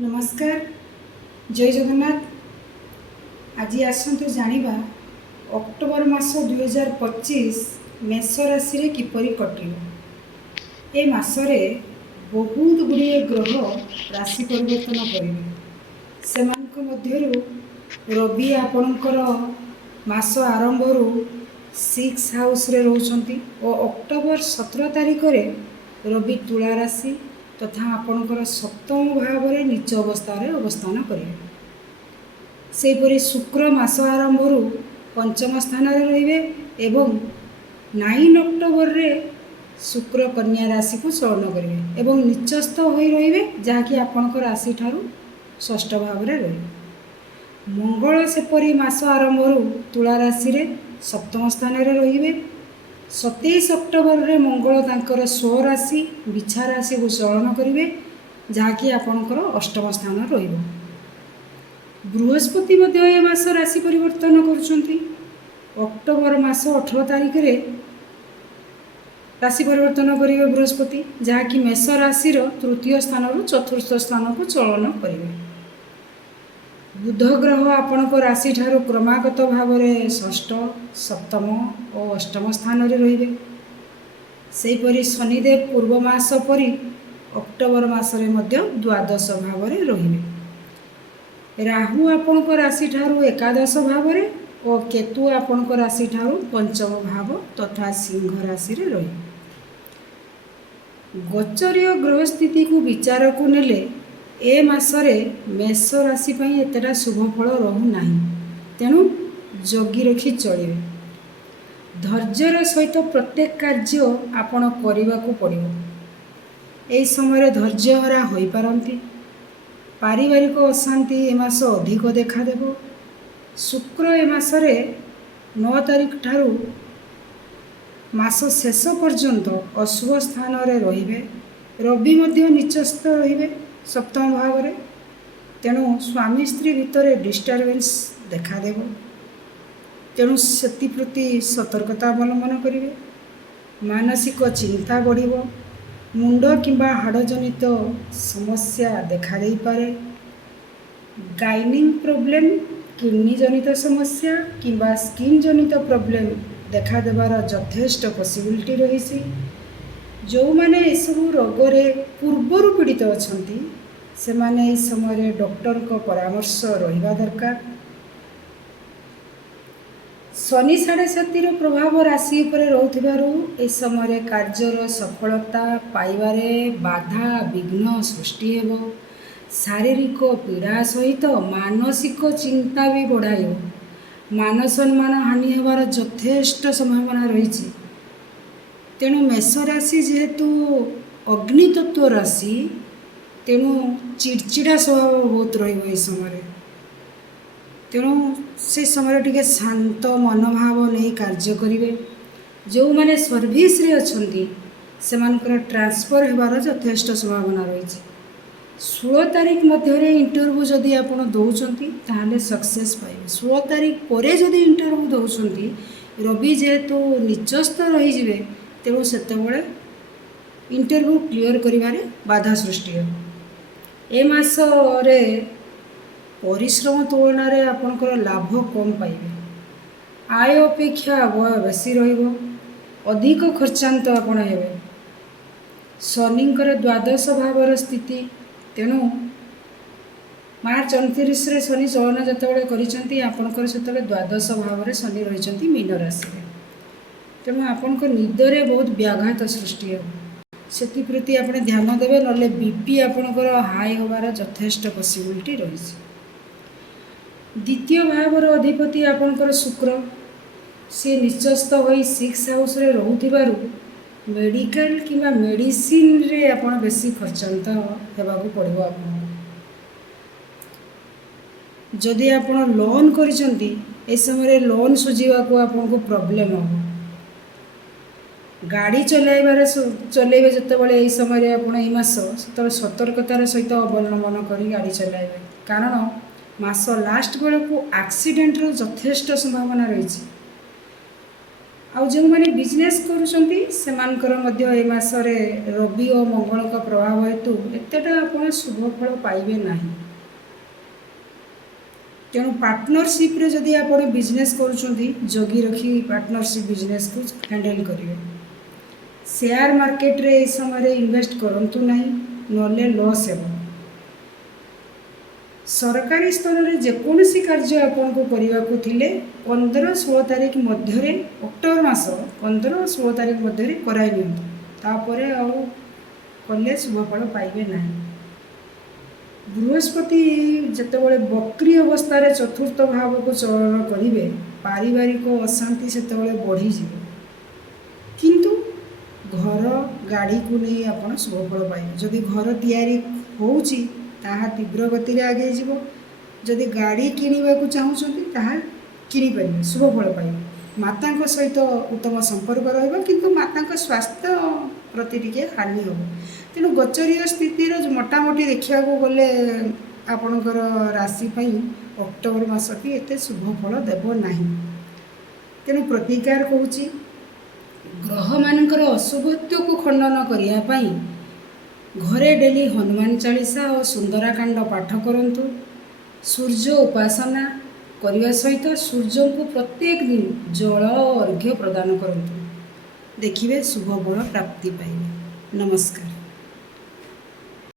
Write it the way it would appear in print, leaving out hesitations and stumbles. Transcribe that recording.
नमस्कार जय जगन्नाथ। आज आसतु जानिबा अक्टोबर मास 2025 मेष राशि रे किपरि कटियो। ए मासरे बहुत गुड़िए ग्रह राशि परिवर्तन करेंगे। सेमानक मध्यरु रवि आपणकर मास आरंभरू 6 हाउस रे रहउछंती और अक्टोबर 17 तारिख रे रवि तुला राशि तथा आपणकर सप्तम भाव में नीच अवस्था अवस्थान करेंगे। सेपरि शुक्र मास आरंभरू पंचम स्थान रे एवं 9 अक्टोबर रे शुक्र कन्या राशि को चलन करेंगे एवं नीचस्थ हो रे जहाँकि आपणकर राशि ठारू षष्ठ भाव में रही। मंगल सेपरि मास आरंभरू तुला राशि रे सप्तम स्थान रे रहिबे। 27 अक्टोबर रे मंगल तांकर स्वराशि बिछा राशि को चलन करेंगे जहाँकि आपणकर अष्टम स्थान रहिबो। बृहस्पति मध्य ए मास राशि परिवर्तन करुछंती। अक्टोबर मास 18 तारिख रे राशि परिवर्तन करेंगे बृहस्पति जहाँकि मेष राशि तृतीय स्थान रु चतुर्थ स्थान को चलन करेंगे। बुध ग्रह आपणक राशि ठारू क्रमागत भाव में षष्ठ सप्तम और अष्टम स्थान रे रहिबे। सेहीपरि शनिदेव पूर्व मास परि अक्टोबर मासरे मध्य द्वादश भाव में रहिबे। राहु आपणक राशि ठारू एकादश भाव में और केतु आपणक राशि ठारू पंचम भाव तथा सिंह राशि रे रहिबे। गोचरीय ग्रह स्थिति को विचार को नेले ए मासरे मेष राशि पई एतेटा शुभ फल रहू नाही, तेणु जगी रखी चलिए। धैर्यर सहित प्रत्येक कार्य आपण करने को पड़ो। यही समय धैर्यहरा हो पारती। पारिवारिक अशांति ए मास अधिक देखादेव। शुक्र ए मासरे 9 तारिख ठारू मास शेष पर्यंत अशुभ स्थान रे रहिबे। रवि मध्य नीचस्थ रहिबे सप्तम भाव में, तेणु स्वामी स्त्री भितर डिस्टर्बेंस देखादेव। तेणु से प्रति सतर्कता अवलंबन करेंगे। मानसिक चिंता बढ़िबो। मुंड किंबा हाड़ जनित समस्या देखा दे पारे। गाइनिंग प्रॉब्लम, किडनी जनित समस्या किंबा स्किन जनित प्रॉब्लम देखा देवार यथेष्ट पॉसिबिलिटी रही। जो माने सब रोग रे पूर्वर पीड़ित अछंती से माने इस समय डॉक्टर को परामर्श रहिबा दरकार। शनि 7.5 प्रभाव राशि पर रहउथिबारु ए समय कार्यर सफलता पाइबारे बाधा विघ्न सृष्टि हेबो। शारीरिक पीड़ा सहित मानसिक चिंता भी बढ़ाइब। मान सम्मान हानि हेबार यथेष्ट संभावना रही। तेणु मेष राशि जेहेतु अग्नि तत्व राशि, तेणु चिड़चिड़ा स्वभाव बहुत रही समय। तेणु से समय टिके शांत मनोभाव नहीं कार्य करेंगे। जो माने सर्विस रे अछंती सेमानकर ट्रांसफर होबार यथेष्ट संभावना रही। 16 तारिख मध्य इंटरव्यू जदि आपण दौरान ताहले सक्सेस पाइबे। 16 तारिख पर जदि इंटरव्यू दौरान रवि जेहेतु नीचस्थ रही, तेणु से इंटरव्यू क्लियर करिबारे बाधा सृष्टि हो। ए मास रे परिश्रम तुलन में आपंकर लाभ कम पाइबे। आय अपेक्षा व्यय बेसी रहिबो। अधिक खर्चांत आपण हेबे। शनिंकर द्वादश भावर स्थिति, तेणु मार्च 29 रे शनि चलन जतबेले करिसेंती आपनकर सेतबेले द्वादश भाव में शनि रहिसेंती मीन राशि रे। तेणु आपनकर निदरे बहुत व्याघात सृष्टि हो। सेति प्रति आपण ध्यान देबे, नले बीपी आपनकर हाई होबार यथेष्ट पॉसिबिलिटी रही। द्वितीय भावर अधिपति आपनकर शुक्र, से निचस्थ होई 6 हाउस रे रहउथिबारु मेडिकल किंबा मेडिसिन रे आपण बेसी खर्चांत हेबाकू पड़िबो। आपण जदि आपण लोन करिसेंती ए समय लोन सुझीवा को आपको प्रॉब्लम हो। गाड़ी चलेबे जितेबाला यही समय आप मास सतर्कतार सहित अवलंबन कर गाड़ी चलाइबे, कारण मास लास्ट बेलू एक्सीडेंट यथेष्ट संभावना रही। ଆଉ ଯେଉଁମାନେ ବିଜନେସ୍ କରୁଛନ୍ତି ସେମାନଙ୍କର ମଧ୍ୟ ଏ ମାସରେ ରବି ଓ ମଙ୍ଗଳଙ୍କ ପ୍ରଭାବ ହେତୁ ଏତେଟା ଆପଣ ଶୁଭ ଫଳ ପାଇବେ ନାହିଁ। ତେଣୁ ପାର୍ଟନରସିପ୍ରେ ଯଦି ଆପଣ ବିଜନେସ୍ କରୁଛନ୍ତି ଜଗି ରଖି ପାର୍ଟନରସିପ୍ ବିଜନେସ୍କୁ ହ୍ୟାଣ୍ଡେଲ୍ କରିବେ। ସେୟାର ମାର୍କେଟରେ ଏହି ସମୟରେ ଇନଭେଷ୍ଟ କରନ୍ତୁ ନାହିଁ, ନହେଲେ ଲସ୍ ହେବ। ସରକାରୀ ସ୍ତରରେ ଯେକୌଣସି କାର୍ଯ୍ୟ ଆପଣଙ୍କୁ କରିବାକୁ ଥିଲେ 15-16 ତାରିଖ ମଧ୍ୟରେ, ଅକ୍ଟୋବର ମାସ 15-16 ତାରିଖ ମଧ୍ୟରେ କରାଇ ନିଅନ୍ତୁ, ତାପରେ ଆଉ କଲେ ଶୁଭଫଳ ପାଇବେ ନାହିଁ। ବୃହସ୍ପତି ଯେତେବେଳେ ବକ୍ରି ଅବସ୍ଥାରେ ଚତୁର୍ଥ ଭାବକୁ ଚଳନ କରିବେ, ପାରିବାରିକ ଅଶାନ୍ତି ସେତେବେଳେ ବଢ଼ିଯିବ, କିନ୍ତୁ ଘର ଗାଡ଼ିକୁ ନେଇ ଆପଣ ଶୁଭଫଳ ପାଇବେ। ଯଦି ଘର ତିଆରି ହେଉଛି ତାହା ତୀବ୍ର ଗତିରେ ଆଗେଇ ଯିବ। ଯଦି ଗାଡ଼ି କିଣିବାକୁ ଚାହୁଁଛନ୍ତି ତାହା କିଣିପାରିବେ, ଶୁଭଫଳ ପାଇବେ। ମାତାଙ୍କ ସହିତ ଉତ୍ତମ ସମ୍ପର୍କ ରହିବ, କିନ୍ତୁ ମାତାଙ୍କ ସ୍ୱାସ୍ଥ୍ୟ ପ୍ରତି ଟିକେ ହାନି ହେବ। ତେଣୁ ଗୋଚରୀୟ ସ୍ଥିତିର ମୋଟାମୋଟି ଦେଖିବାକୁ ଗଲେ ଆପଣଙ୍କର ରାଶି ପାଇଁ ଅକ୍ଟୋବର ମାସଟି ଏତେ ଶୁଭଫଳ ଦେବ ନାହିଁ। ତେଣୁ ପ୍ରତିକାର କହୁଛି, ଗ୍ରହମାନଙ୍କର ଅଶୁଭତ୍ୱକୁ ଖଣ୍ଡନ କରିବା ପାଇଁ ଘରେ ଡେଲି ହନୁମାନ ଚାଳିଶା ଓ ସୁନ୍ଦରାକାଣ୍ଡ ପାଠ କରନ୍ତୁ। ସୂର୍ଯ୍ୟ ଉପାସନା କରିବା ସହିତ ସୂର୍ଯ୍ୟଙ୍କୁ ପ୍ରତ୍ୟେକ ଦିନ ଜଳ ଓ ଅର୍ଘ୍ୟ ପ୍ରଦାନ କରନ୍ତୁ, ଦେଖିବେ ଶୁଭଫଳ ପ୍ରାପ୍ତି ପାଇବେ। ନମସ୍କାର।